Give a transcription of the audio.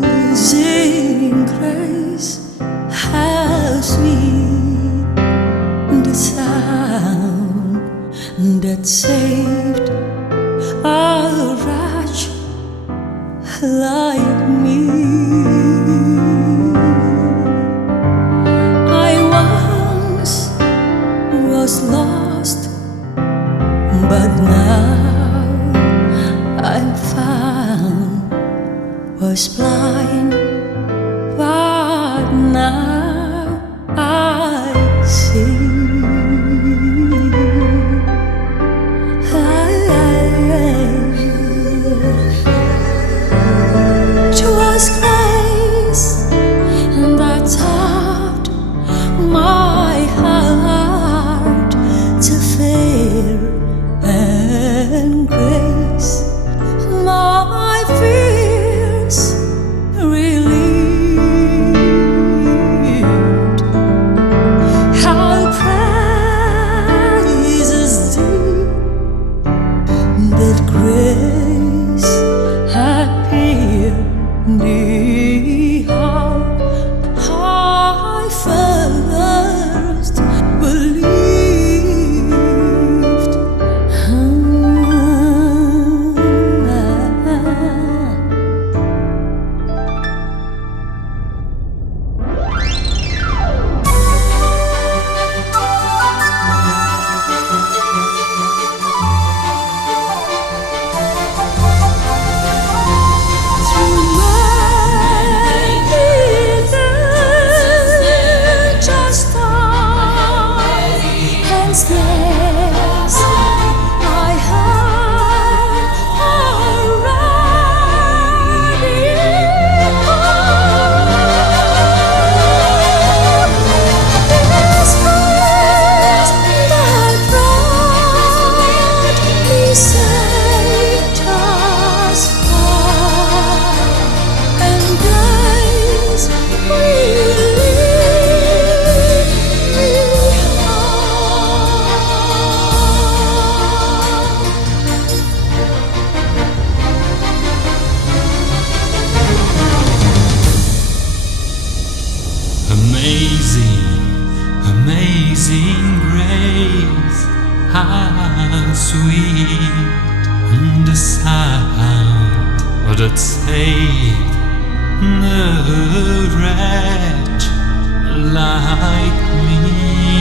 Amazing grace, how sweet the sound that saved a wretch like me. I once was lost, but now I'm found. Was blind, but now I see. Twas grace that taught my heart to fear, and grace my fears relieved. How praises thee that grace appeared the hour I first believed. Amazing, amazing grace, how sweet the sound that saved a wretch like me.